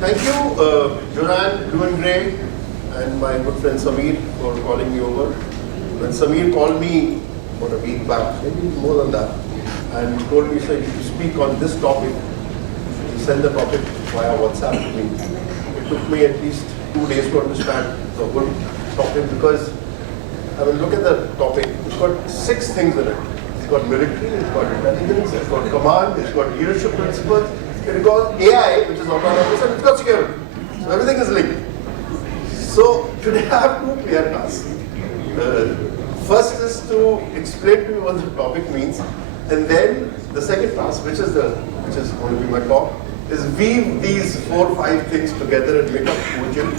Thank you, Joran, Blue and Grey, and my good friend Sameer for calling me over. When Sameer called me about a week back, maybe more than that, and he told me, sir, you should speak on this topic. He sent the topic via WhatsApp to me. It took me at least 2 days to understand the whole topic because, I mean, look at the topic. It's got 6 things in it. It's got military, it's got intelligence, it's got command, it's got leadership principles, it's got AI, which is autonomous, and it's got security. So everything is linked. So today I have 2 clear tasks. First is to explain to you what the topic means, and then the second task, which is going to be my talk, is weave these 4 or 5 things together and make a cogent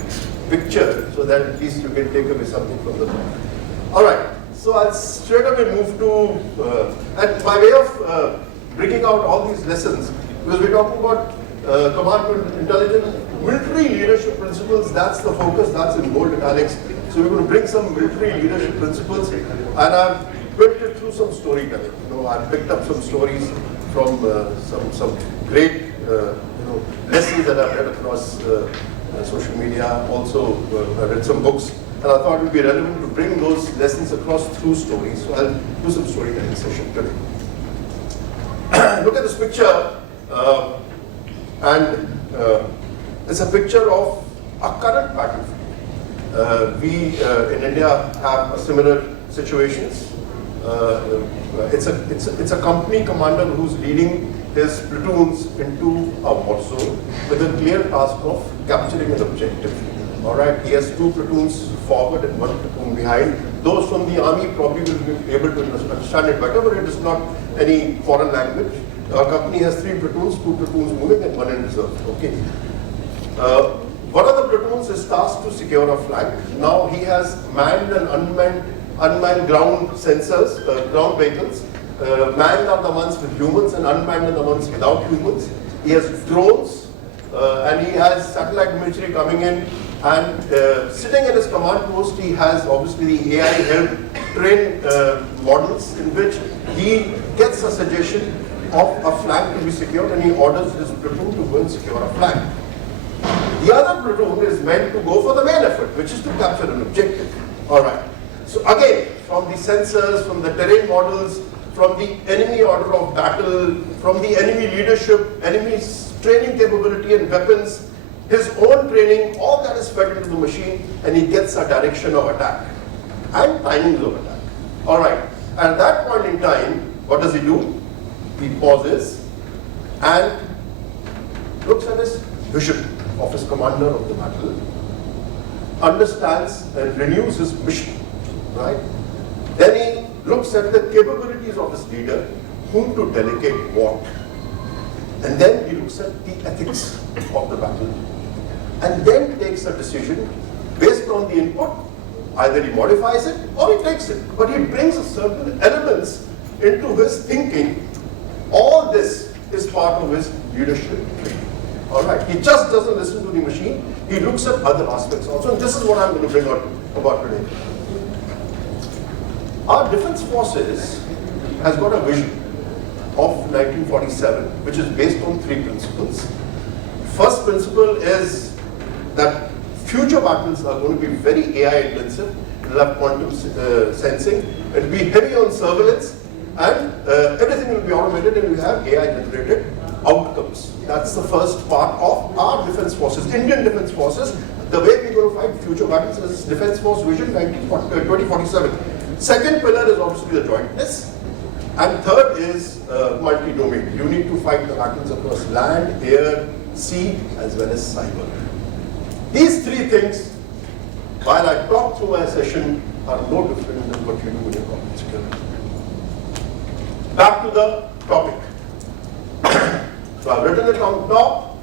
picture, so that at least you can take away something from the talk. All right. So I'll straight away move to, and by way of bringing out all these lessons, because we're talking about command to intelligence, military leadership principles, that's the focus, that's in bold italics. So we're going to bring some military leadership principles, and I've built it through some storytelling. I've picked up some stories from some great lessons that I've read across social media. Also, I read some books, and I thought it would be relevant to bring those lessons across through stories. So I'll do some storytelling session today. Look at this picture, and it's a picture of a current battlefield. We in India have a similar situations. It's a company commander who's leading his platoons into a war zone with a clear task of capturing an objective. All right, he has 2 platoons forward and 1 platoon behind. Those from the army probably will be able to understand it better, but it is not any foreign language. Our company has 3 platoons, 2 platoons moving and 1 in reserve. Okay. One of the platoons is tasked to secure a flank. Now he has manned and unmanned ground sensors, ground vehicles. Manned are the ones with humans and unmanned are the ones without humans. He has drones and he has satellite imagery coming in. And sitting in his command post, he has obviously the AI help train models in which he gets a suggestion of a flank to be secured and he orders his platoon to go and secure a flank. The other platoon is meant to go for the main effort, which is to capture an objective. All right. So again, from the sensors, from the terrain models, from the enemy order of battle, from the enemy leadership, enemy's training capability and weapons, his own training, all that is fed into the machine, and he gets a direction of attack and timings of attack. All right. At that point in time, what does he do? He pauses and looks at his vision of his commander of the battle, understands and renews his mission, right? Then he looks at the capabilities of his leader, whom to delegate what. And then he looks at the ethics of the battle. And then takes a decision based on the input. Either he modifies it or he takes it. But he brings certain elements into his thinking. All this is part of his leadership training. All right. He just doesn't listen to the machine. He looks at other aspects also. And this is what I'm going to bring out about today. Our defense forces has got a vision of 1947, which is based on 3 principles. First principle is that future battles are going to be very AI intensive. They'll have quantum sensing. It will be heavy on surveillance, and everything will be automated, and we have AI generated outcomes. That's the first part of our defense forces, Indian defense forces. The way we're going to fight future battles is Defense Force Vision 2047. Second pillar is obviously the jointness. And third is multi-domain. You need to fight the battles across land, air, sea, as well as cyber. These 3 things, while I talk through my session, are no different than what you do in your corporate security. Back to the topic. So I've written it on top,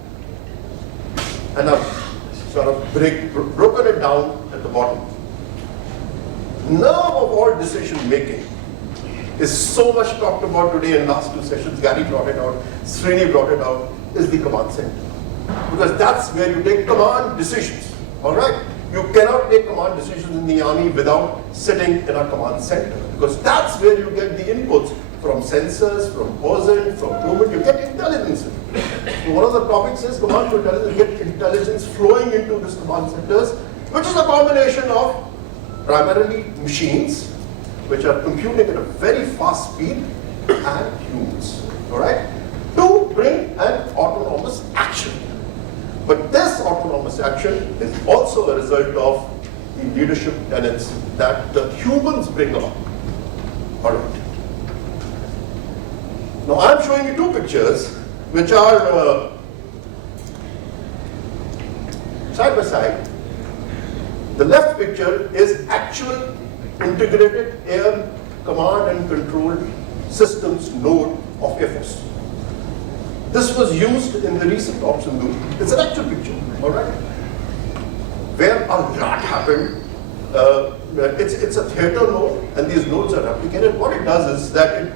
and I've sort of broken it down at the bottom. Nerve of all decision making is so much talked about today in last 2 sessions. Gary brought it out, Srini brought it out, is the command center. Because that's where you take command decisions. All right? You cannot take command decisions in the army without sitting in a command center. Because that's where you get the inputs from sensors, from POSIT, from movement, you get intelligence. So one of the topics is command to intelligence, get intelligence flowing into these command centers, which is a combination of primarily machines, which are computing at a very fast speed, and humans, all right, to bring an autonomous action. But this autonomous action is also a result of the leadership tenets that the humans bring along. All right. Now I'm showing you two pictures which are side by side. The left picture is actual integrated air command and control systems node of Air Force. This was used in the recent option loop. It's an actual picture, all right, where a lot happened. It's a theater node, and these nodes are replicated. What it does is that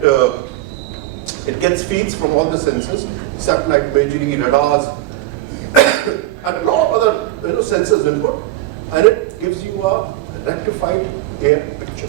it gets feeds from all the sensors, satellite imagery, radars, and a lot of other sensors input, and it gives you a rectified air picture.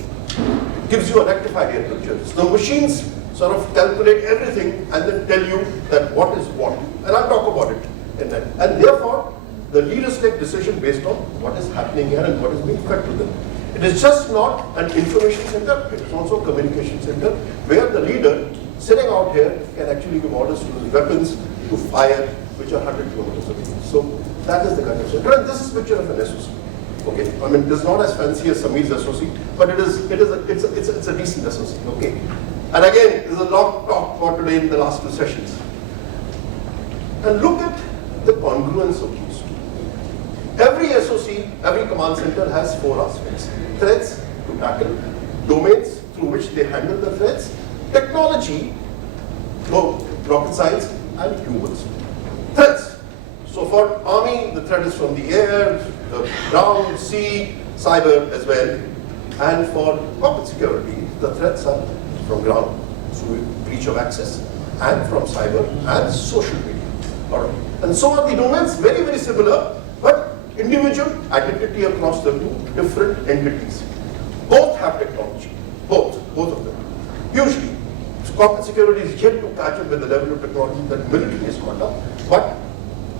It gives you a rectified air picture. So the machines sort of calculate everything and then tell you that what is what. And I'll talk about it in that. And therefore, the leaders take decision based on what is happening here and what is being fed to them. It is just not an information center, it is also a communication center where the leader sitting out here can actually give orders to his weapons to fire, which are 100 kilometers away. So that is the kind of center. And this is a picture of an SOC. Okay, I mean, it's not as fancy as Sameer's SOC, but it's a decent SOC. Okay, and again, there's a lot talked about today in the last two sessions. And look at the congruence of these two. Every SOC, every command center has four aspects: threats to tackle, domains through which they handle the threats, technology, rocket science, and humans. Threats. So for Army, the threat is from the air, the ground, sea, cyber as well. And for corporate security, the threats are from ground, through breach of access, and from cyber and social media. All right. And so are the domains, very, very similar, but individual identity across the two different entities. Both have technology, both of them. Usually, corporate security is yet to catch up with the level of technology that military has got up, but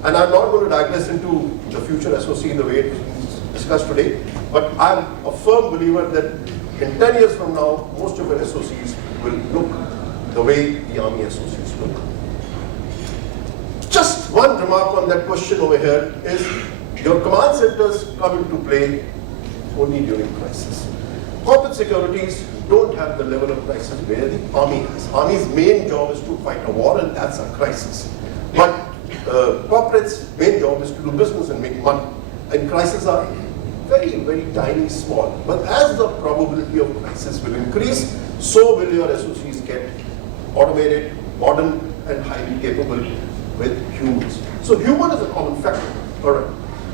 and I'm not going to digress into the future SOC in the way it is discussed today, but I'm a firm believer that in 10 years from now, most of our SOCs will look the way the Army SOCs look. Just one remark on that question over here is your command centers come into play only during crisis. Corporate securities don't have the level of crisis where the Army has. Army's main job is to fight a war, and that's a crisis. But corporate's main job is to do business and make money, and crises are very, very tiny, small. But as the probability of crisis will increase, so will your SOCs get automated, modern, and highly capable with humans. So human is a common factor. All right.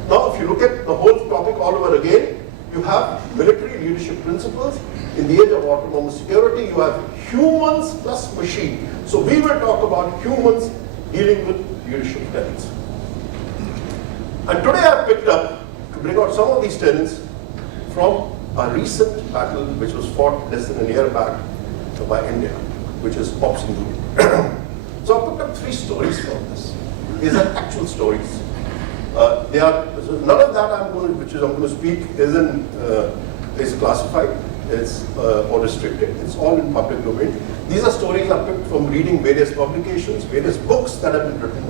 Now, if you look at the whole topic all over again, you have military leadership principles. In the age of autonomous security, you have humans plus machine. So we will talk about humans dealing with leadership tenets. And today I've picked up to bring out some of these tenets from a recent battle which was fought less than a year back by India, which is Operation Sindoor. So I picked up 3 stories from this. These are actual stories. They are none of that I'm going to speak is classified, or restricted. It's all in public domain. These are stories I picked from reading various publications, various books that have been written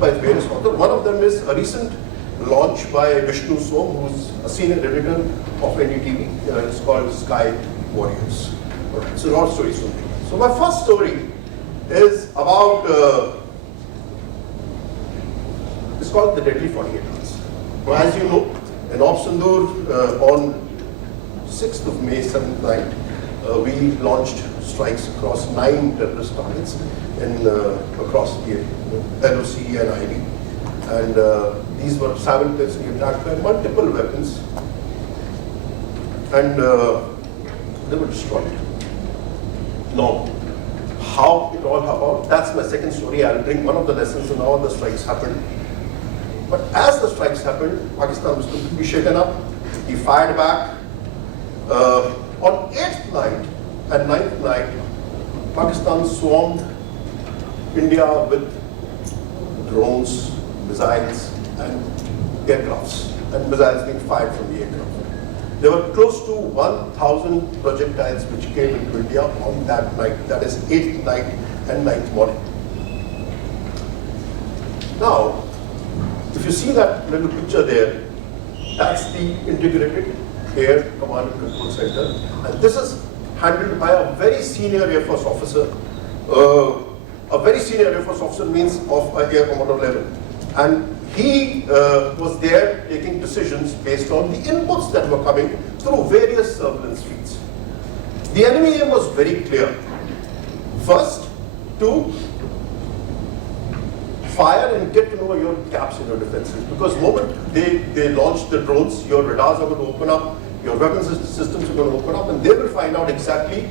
by various authors. One of them is a recent launch by Vishnu Som, who's a senior editor of NDTV. It's called Sky Warriors. All right, so a lot of stories from me. So my first story is about, it's called the Deadly 48 Hours. Well, as you know, in Operation Sindoor on 6th of May, 7th night, we launched strikes across 9 terrorist targets across the LOC and IB. And these were simultaneously attacked by multiple weapons, and they were destroyed. Now, how it all happened, that's my second story. I'll bring one of the lessons on how the strikes happened. But as the strikes happened, Pakistan was completely shaken up. He fired back. On 8th night and 9th night, Pakistan swarmed India with drones, missiles, and aircrafts and missiles being fired from the aircraft. There were close to 1,000 projectiles which came into India on that night, that is 8th night and 9th morning. Now, if you see that little picture there, that's the integrated air command and control center, and this is handled by a very senior Air Force officer. A very senior Air Force officer means of Air Commodore level, and he was there taking decisions based on the inputs that were coming through various surveillance feeds. The enemy aim was very clear. First, to fire and get to know your gaps in your defenses, because the moment they launch the drones, your radars are going to open up, your weapons systems are going to open up, and they will find out exactly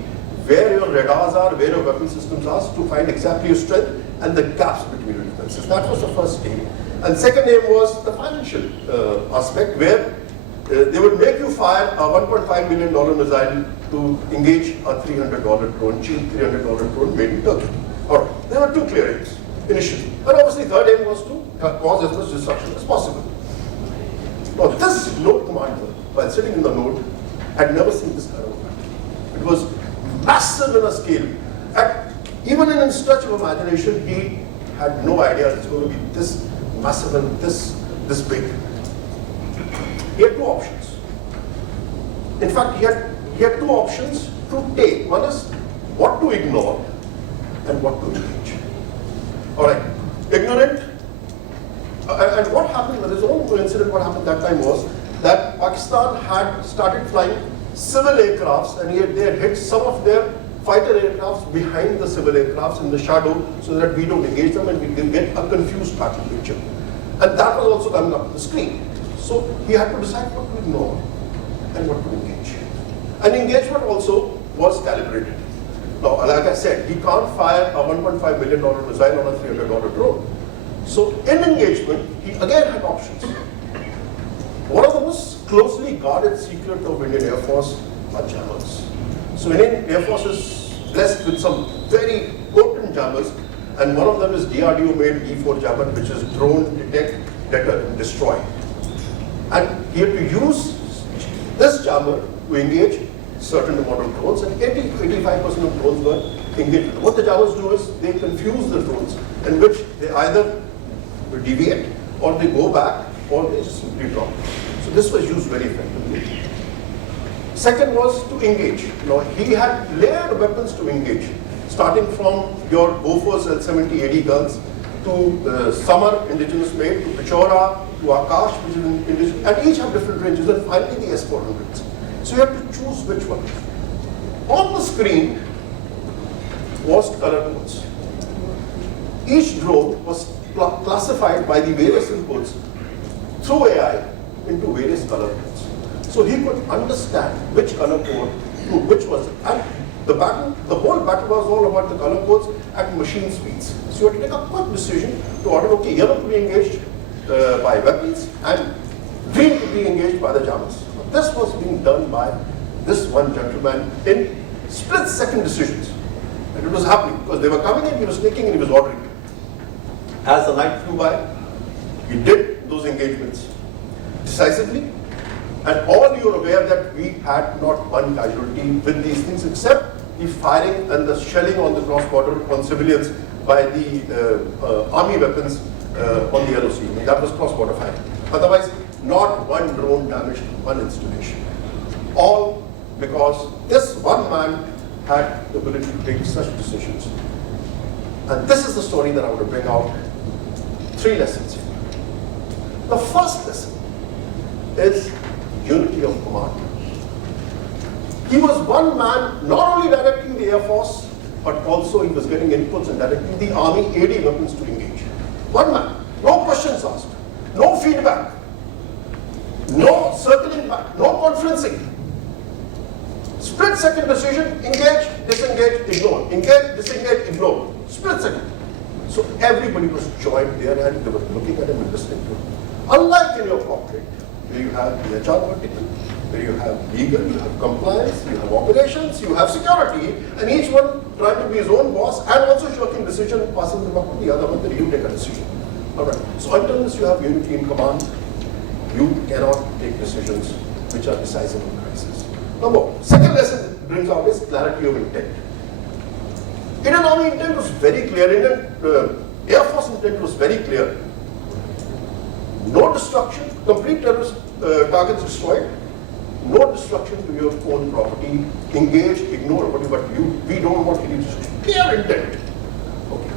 where your radars are, where your weapon systems are, to find exactly your strength and the gaps between your defenses. That was the first aim. And second aim was the financial aspect, where they would make you fire a $1.5 million missile to engage a $300 drone, cheap $300 drone made in Turkey. All right, there were two clear aims initially. And obviously third aim was to cause as much destruction as possible. Now this node commander, while sitting in the node, had never seen this kind of attack. It was massive in a scale. And even in a stretch of imagination, he had no idea it's going to be this massive and this big. He had two options. In fact, he had two options to take. One is what to ignore and what to engage. All right, ignorant. And what happened, there is one coincidence, what happened that time was that Pakistan had started flying civil aircrafts, and they had hit some of their fighter aircrafts behind the civil aircrafts in the shadow, so that we don't engage them and we can get a confused battle picture. And that was also coming up on the screen. So he had to decide what to ignore and what to engage. And engagement also was calibrated. Now, like I said, he can't fire a $1.5 million missile on a $300 drone. So in engagement, he again had options. One of the most closely guarded secret of Indian Air Force are jammers. So Indian Air Force is blessed with some very potent jammers, and one of them is DRDO-made D4 jammer, which is drone, detect, deter, and destroy. And he had to use this jammer to engage certain amount of drones, and 80-85% of drones were engaged. What the jammers do is they confuse the drones, in which they either deviate, or they go back, or they just simply drop. So this was used very effectively. Second was to engage. Now he had layered weapons to engage, starting from your Bofors L-70 AD guns to Samar indigenous made, to Pechora, to Akash, which is indigenous, and each have different ranges, and finally the S-400s. So you have to choose which one. On the screen was color codes. Each drone was classified by the various inputs through AI into various color codes. So he could understand which color code, which was it. And the whole battle was all about the color codes at machine speeds. So you had to take a quick decision to order, okay, yellow to be engaged by weapons and green to be engaged by the jammers. This was being done by this one gentleman in split-second decisions. And it was happening because they were coming in, he was taking, and he was ordering. As the night flew by, he did those engagements decisively. And all you are aware that we had not one casualty with these things, except the firing and the shelling on the cross-border on civilians by the army weapons on the LOC. I mean, that was cross-border firing. Otherwise, not one drone damaged one installation. All because this one man had the ability to take such decisions. And this is the story that I want to bring out. 3 lessons here. The first lesson is unity of command. He was one man not only directing the Air Force, but also he was getting inputs and directing the Army AD weapons to engage. One man, no questions asked, no feedback, no circling back, no conferencing. Split-second decision, engage, disengage, ignore. Engage, disengage, ignore. Split-second. So everybody was joined there and they were looking at him and listening to him. Unlike in your corporate, where you have the HR vertical, where you have legal, you have compliance, you have operations, you have security, and each one trying to be his own boss and also shirking decision and passing them up to the other one that you take a decision. All right. So until you have unity in command, you cannot take decisions which are decisive in crisis. Number one. Second lesson it brings out is clarity of intent. Indian Army intent was very clear. Indian Air Force intent was very clear. No destruction, complete terrorist targets destroyed. No destruction to your own property. Engage, ignore whatever, but we don't want any destruction. Clear intent. Okay.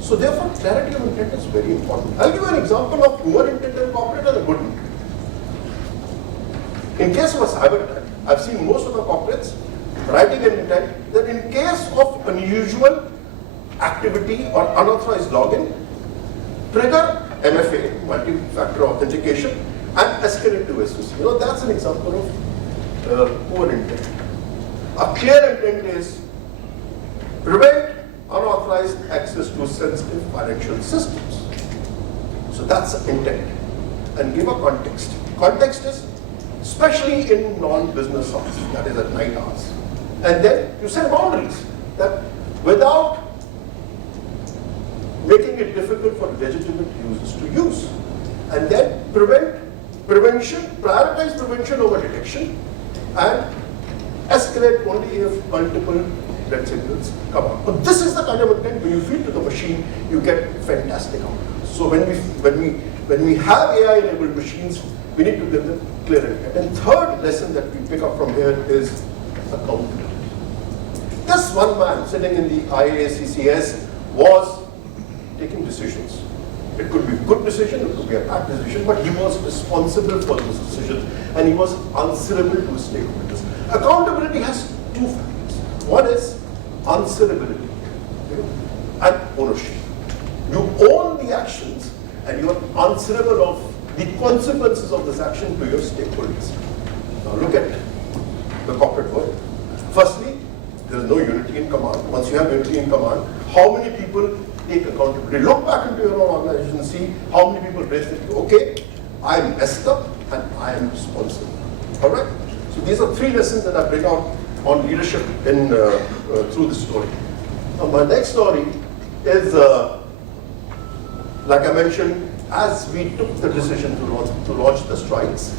So therefore, clarity of intent is very important. I'll give you an example of poor intent and corporate and a good intent. In case of a cyber attack, I've seen most of the corporates writing an intent that in case of unusual activity or unauthorized login, trigger MFA, multi-factor authentication, and escalate to SOC. You know, that's an example of poor intent. A clear intent is prevent unauthorized access to sensitive financial systems. So that's intent. And give a context. Context is especially in non-business hours, that is at night hours. And then you set boundaries that without making it difficult for legitimate users to use. And then prevention, prioritize prevention over detection, and escalate only if multiple red signals come out. But this is the kind of intent when you feed to the machine, you get fantastic outcomes. So when we have AI-enabled machines, we need to give them clear intent. And third lesson that we pick up from here is accountability. This one man sitting in the IACCS was taking decisions. It could be a good decision, it could be a bad decision, but he was responsible for those decisions and he was answerable to his stakeholders. Accountability has two factors. One is answerability, and ownership. You own the actions and you are answerable of the consequences of this action to your stakeholders. Now look at the corporate world. Firstly, there is no unity in command. Once you have unity in command, how many people take accountability? Look back into your own organization and see how many people raise it. Okay, I am messed up and I am responsible. All right? So these are three lessons that I bring out on leadership in through this story. Now my next story is, like I mentioned, as we took the decision to launch the strikes,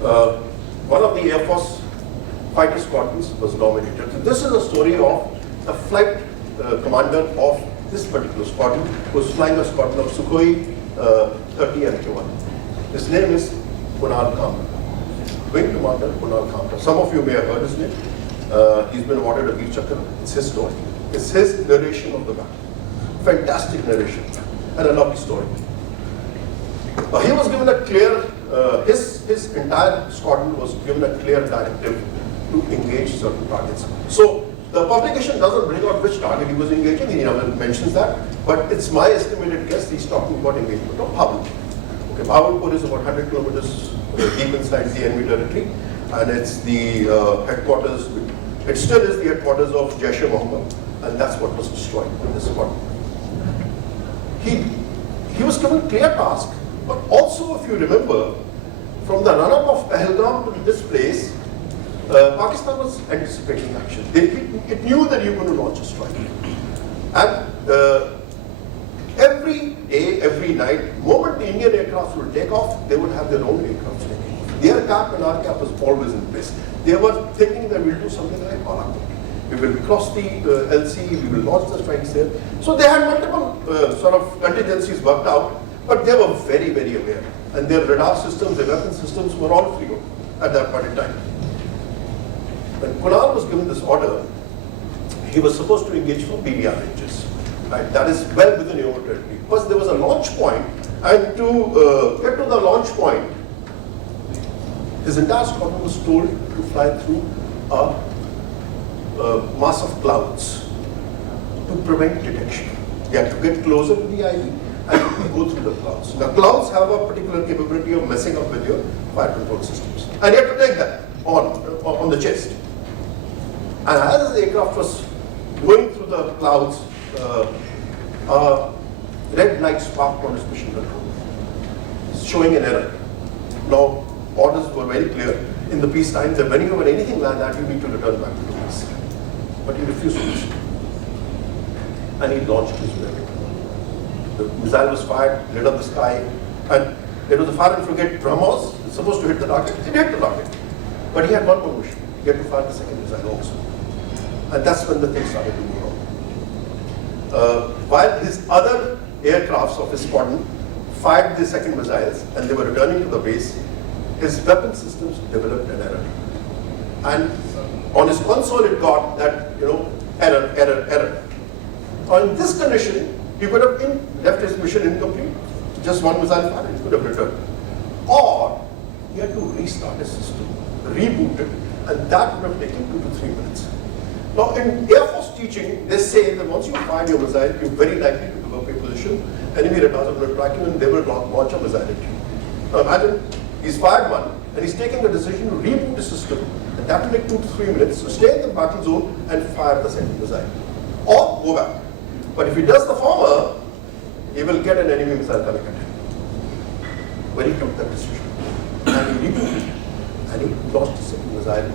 one of the Air Force fighter squadrons was nominated. So this is a story of the flight commander of this particular squadron, who was flying a squadron of Sukhoi 30 and 21. His name is Kunal Kamra. Wing Commander Kunal Kamra. Some of you may have heard his name. He's been awarded a Veer Chakra. It's his story. It's his narration of the battle. Fantastic narration and a lovely story. He was given a clear, his entire squadron was given a clear directive to engage certain targets. So the publication doesn't bring out which target he was engaging, he never mentions that, but it's my estimated guess he's talking about engagement of Bhabalpur. Okay, Bhabalpur is about 100 kilometers deep inside the enemy territory, and it's the headquarters, it still is the headquarters of Jaish-e-Mohammed, and that's what was destroyed in this squadron. He was given a clear task, but also if you remember, from the run-up of Pahalgam to this place, Pakistan was anticipating action. It knew that you were going to launch a strike. And every day, every night, moment the Indian aircraft would take off, they would have their own aircraft taking off. Their cap and our cap was always in place. They were thinking that we'll do something like Balakot. We will cross the LC, we will launch the strikes there. So they had multiple sort of contingencies worked out, but they were very, very aware. And their radar systems, their weapon systems were all free at that point in time. When Kunal was given this order, he was supposed to engage from BBR ranges. Right? That is well within your territory. Because there was a launch point, and to get to the launch point, his entire squadron was told to fly through a mass of clouds to prevent detection. You have to get closer to the IE and go through the clouds. Now, clouds have a particular capability of messing up with your fire control systems. And you have to take that on the chest. And as the aircraft was going through the clouds, a red light sparked on his mission control, showing an error. Now, orders were very clear in the peace times that whenever anything like that, you need to return back to the base. But he refused to listen. and he launched his weapon. The missile was fired, lit up the sky, and it was a firing frigate BrahMos, supposed to hit the target. It hit the target. But he had one more mission. He had to fire the second missile also. And that's when the thing started to go wrong. While his other aircrafts of his squadron fired the second missiles and they were returning to the base, his weapon systems developed an error. And on his console it got that, error, error, error. Now in this condition, he could have left his mission incomplete. Just one missile fired, he could have returned. Or he had to restart his system, reboot it, and that would have taken 2 to 3 minutes. Now in Air Force teaching, they say that once you fire your missile, you're very likely to give up your position. Enemy radars are going to track you and they will launch a missile at you. Now imagine, he's fired one and he's taking the decision to reboot the system, and that will take 2 to 3 minutes to stay in the battle zone and fire the second missile. Or go back. But if he does the former, he will get an enemy missile coming at him. When he took that decision, and he rebooted, and he launched the second missile.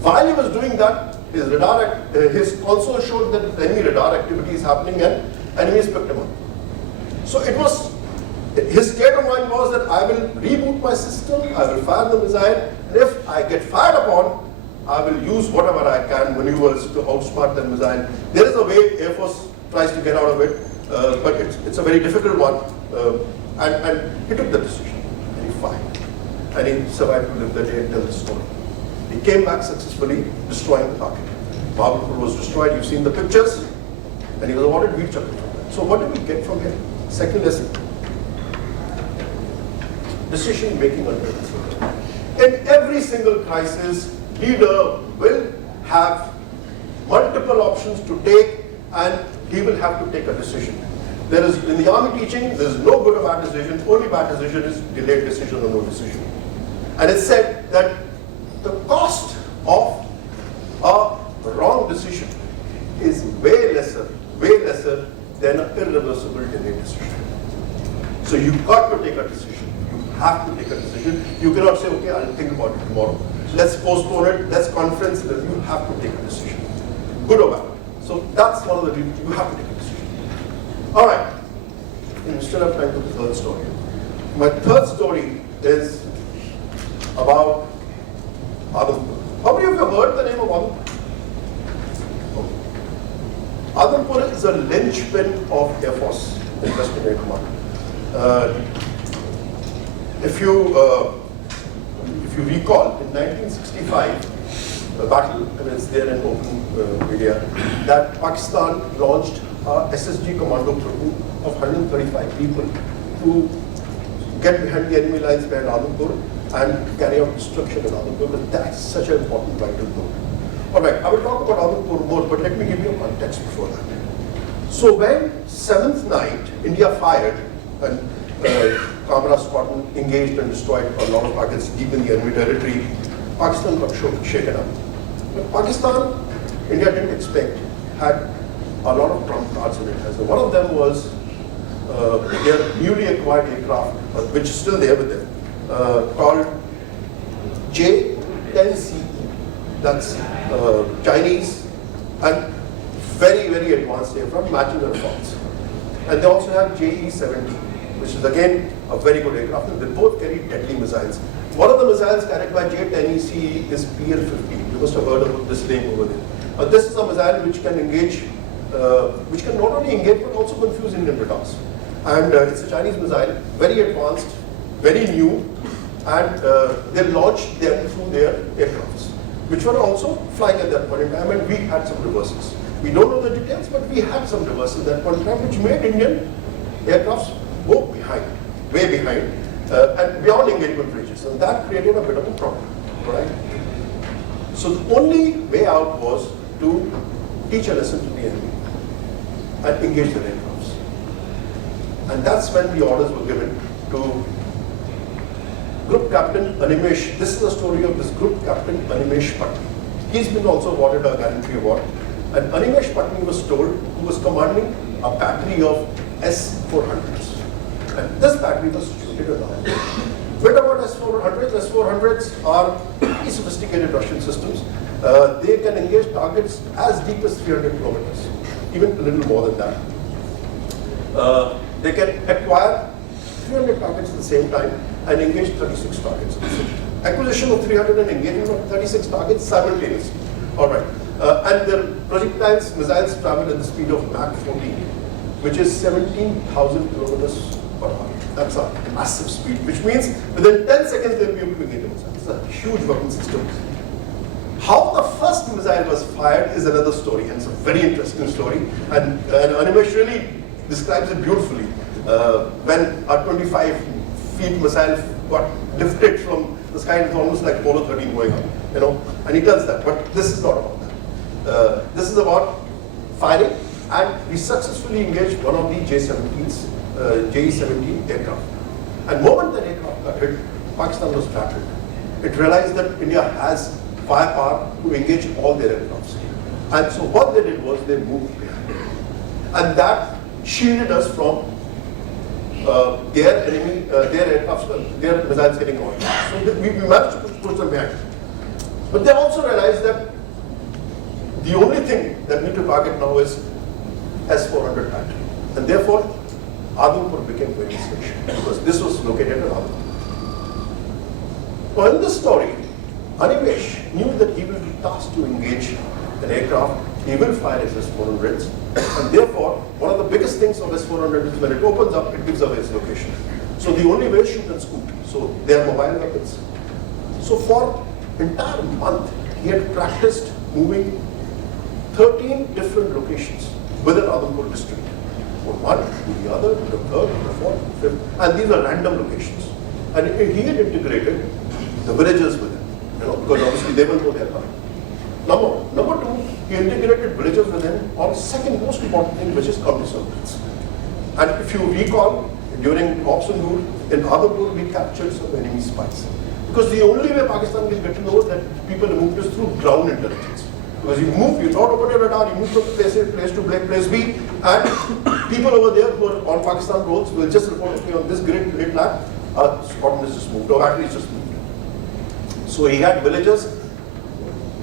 While he was doing that, his console showed that enemy radar activity is happening and enemies picked him up. So it was, his state of mind was that I will reboot my system, I will fire the missile, and if I get fired upon, I will use whatever I can, maneuvers to outsmart the missile. There is a way Air Force tries to get out of it, but it's a very difficult one. And he took the decision, and he fired. And he survived to live the day and tell the story. He came back successfully, destroying the target. Bahawalpur was destroyed, you've seen the pictures, and he was awarded Veer Chakra from that. So what do we get from here? Second lesson. Decision making under pressure. In every single crisis, leader will have multiple options to take, and he will have to take a decision. There is, in the army teaching, there is no good or bad decision. Only bad decision is delayed decision or no decision. And it's said that the cost of a wrong decision is way lesser than an irreversible delayed decision. So you've got to take a decision. You have to take a decision. You cannot say, okay, I'll think about it tomorrow. Let's postpone it, let's conference it. You have to take a decision. Good or bad. So that's one of the reasons you have to take a decision. All right. We still have time for the third story. My third story is about Adhampur. How many of you have heard the name of Adhampur? Adhampur is a linchpin of Air Force in Western Air Command. If you recall, in 1965, a battle, and it's there in open media, that Pakistan launched a SSG commando platoon of 135 people to get behind the enemy lines behind Adhampur and carry out destruction in Adhampur, because that's such an important vital node. All right, I will talk about Adhampur more, but let me give you a context before that. So when 7th night, India fired, and Kamra squadron engaged and destroyed a lot of targets deep in the enemy territory, Pakistan got shaken up. But Pakistan, India didn't expect, had a lot of trump cards in it. So one of them was their newly acquired aircraft, which is still there with them, called J-10CE. That's Chinese and very, very advanced aircraft, matching the results. And they also have JE-70, which is again a very good aircraft, and they both carry deadly missiles. One of the missiles carried by J-10CE is PL-50. You must have heard of this name over there. This is a missile which can engage, which can not only engage but also confuse Indian radars. And it's a Chinese missile, very advanced, very new, and they launched them through their aircrafts, which were also flying at that point in time, and we had some reverses. We don't know the details, but we had some reverses at that point in time, which made Indian aircrafts go behind, way behind, and beyond engagement ranges, and that created a bit of a problem, right? So the only way out was to teach a lesson to the enemy and engage the aircrafts. And that's when the orders were given to Group Captain Animesh. This is the story of this Group Captain Animesh Patni. He's been also awarded a gallantry award. And Animesh Patni was told, who was commanding a battery of S-400s. And this battery was situated around. Bit about S-400s. S-400s are pretty sophisticated Russian systems. They can engage targets as deep as 300 kilometers. even a little more than that. They can acquire 300 targets at the same time and engage 36 targets. Acquisition of 300 and engagement of 36 targets simultaneously. All right. And their projectiles, missiles travel at the speed of Mach 14, which is 17,000 kilometers per hour. That's a massive speed, which means within 10 seconds they'll be able to engage a missile. It's a huge weapon system. How the first missile was fired is another story, and it's a very interesting story. And Animesh really describes it beautifully. When a 25 feet missile got lifted from the sky, it's almost like Apollo 13 going up, and he does that. But this is not about that. This is about firing, and we successfully engaged one of the JE-17 aircraft. And the moment that aircraft got hit, Pakistan was rattled. It realized that India has firepower to engage all their aircrafts. And so what they did was they moved behind. And that shielded us from their enemy, their aircraft, their missiles getting on. So we managed to push them behind. But they also realized that the only thing that we need to target now is S-400 battery. And therefore, Adhampur became very essential because this was located in Adhampur. Now in this story, Animesh knew that he will be tasked to engage an aircraft, he will fire his S-400s, and therefore, one of the biggest things of S-400 is when it opens up, it gives away its location. So the only way is shoot and scoop. So they are mobile weapons. So for entire month, he had practiced moving 13 different locations within Adhampur district. From one to the other, to the third, to the fourth, to the fifth, and these are random locations. And he had integrated the villagers with it, because obviously they will know their part. Number two, he integrated villagers with him on the second most important thing, which is counter surveillance. And if you recall, during Operation Noor, in Adhampur, we captured some enemy spies. Because the only way Pakistan will get to know that people moved is through ground intelligence. Because you move, you not open your radar, you move from place A, place to place B, and people over there who are on Pakistan roads will just report, okay, on this great land, Scotland is just moved, or at least just moved. So he had villagers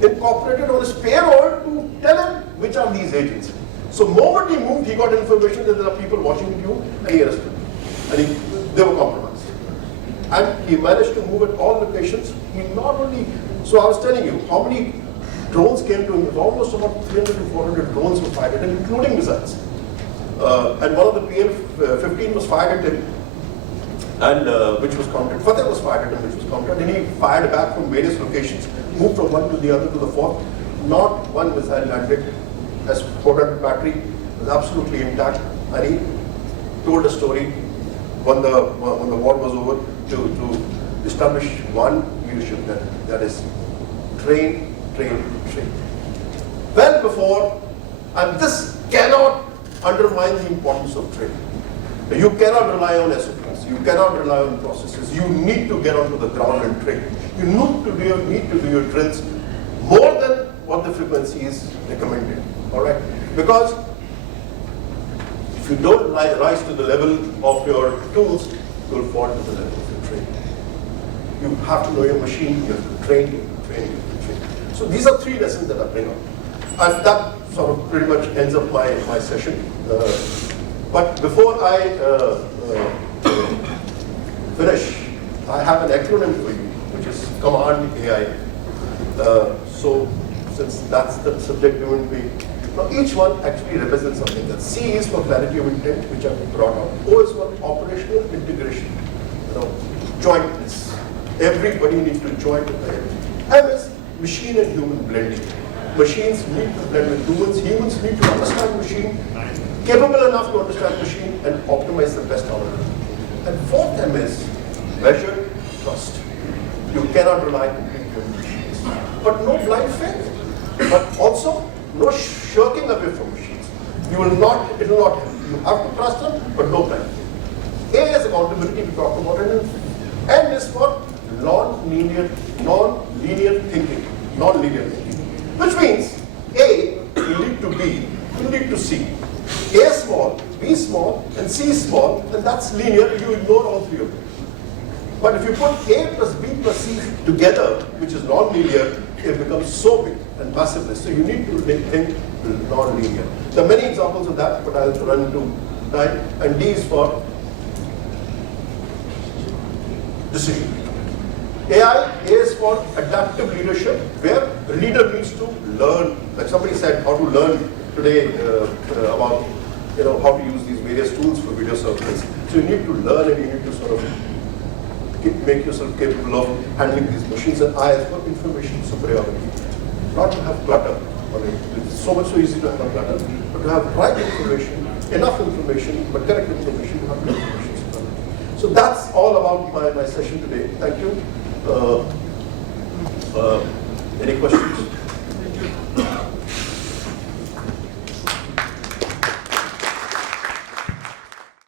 incorporated on his payroll to tell him which are these agents. So the moment he moved, he got information that there are people watching you, and he arrested them. And they were compromised. And he managed to move at all locations. He not only, so I was telling you, how many drones came to him? It was almost about 300 to 400 drones were fired at him, including missiles. And one of the PL-15 was fired at him, and which was counted. Fateh was fired at him, which was counted. And he fired back from various locations, moved from one to the other to the fourth. Not one missile landed. As S-400 battery was absolutely intact. And he told a story when the war was over to establish one leadership that is train. Well before, and this cannot undermine the importance of training. You cannot rely on SOPs, you cannot rely on processes. You need to get onto the ground and train. You need to do your drills more than what the frequency is recommended. All right? Because if you don't rise to the level of your tools, you will fall to the level of your training. You have to know your machine, you have to train, you have to train, you have to train. So these are three lessons that I bring up. And that sort of pretty much ends up my session. But before I finish, I have an acronym for you, which is Command AI. So since that's the subject we will be, now each one actually represents something. That C is for clarity of intent, which I've brought up. O is for operational integration, jointness. Everybody needs to join with the M is machine and human blending. Machines need to blend with humans. Humans need to understand machine, capable enough to understand machine, and optimize the best out of it. And fourth M is measured trust. You cannot rely completely on machines. But no blind faith. But also no shirking away from machines. It will not help. You have to trust them, but no blind faith. A is accountability, we talked about it. N is for non-linear thinking. Which means A will lead to B, will lead to C. A small, B small, and C small, and that's linear, you ignore all three of them. But if you put A plus B plus C together, which is non-linear, it becomes so big and massive. So you need to think non-linear. There are many examples of that, but I'll run into time. And D is for decision. A is for adaptive leadership, where the leader needs to learn. Like somebody said, how to learn today about how to use these various tools for video surveillance. So you need to learn, and you need to sort of make yourself capable of handling these machines. And I is for information superiority. Not to have clutter. It's so easy to have a clutter, but to have right information, enough information, but correct information, to have good information superiority. So that's all about my session today. Thank you. Any questions?